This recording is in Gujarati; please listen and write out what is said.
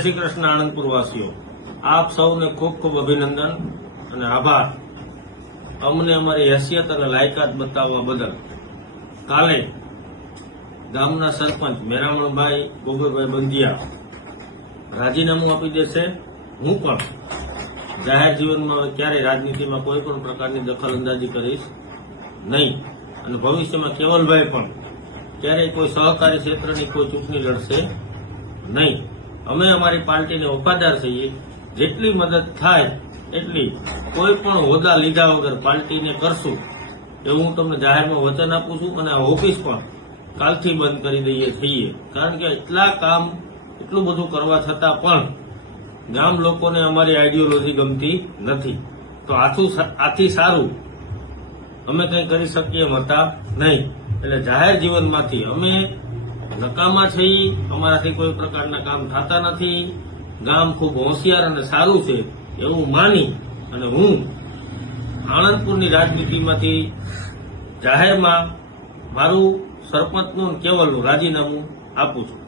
શ્રી કૃષ્ણ આણંદપુર વાસીઓ, આપ સૌને ખૂબ ખૂબ અભિનંદન અને આભાર અમને અમારી હેસિયત અને લાયકાત બતાવવા બદલ। કાલે ગામના સરપંચ મેરામણભાઈ ગોગોભાઈ બંધિયા રાજીનામું આપી દેશે। હું પણ જાહેર જીવનમાં ક્યારેય રાજનીતિમાં કોઈ પણ પ્રકારની દખલઅંદાજી કરીશ નહીં અને ભવિષ્યમાં કેવલભાઈ પણ ક્યારેય કોઈ સહકારી ક્ષેત્રની કોઈ ચૂંટણી લડશે નહીં। અમે અમારી પાર્ટીને વફાદાર છીએ, જેટલી મદદ થાય એટલી કોઈ પણ હોદ્દા લીધા વગર પાર્ટીને કરશું એવું હું તમને જાહેરમાં વચન આપું છું। અને આ ઓફિસ પણ કાલથી બંધ કરી દઈએ છીએ, કારણ કે એટલું બધું કરવા છતાં પણ ગામ લોકોને અમારી આઈડિયોલોજી ગમતી નથી। તો આથી સારું અમે કંઈ કરી શકીએ એમ હતા નહીં। એટલે જાહેર જીવનમાંથી અમે નકામા છીએ, અમારાથી કોઈ પ્રકારના કામ થતા નથી। ગામ ખૂબ હોશિયાર અને સારું છે એવું માની અને હું આણંદપુરની રાજનીતિમાંથી જાહેરમાં મારું સરપંચનું કેવલનું રાજીનામું આપું છું।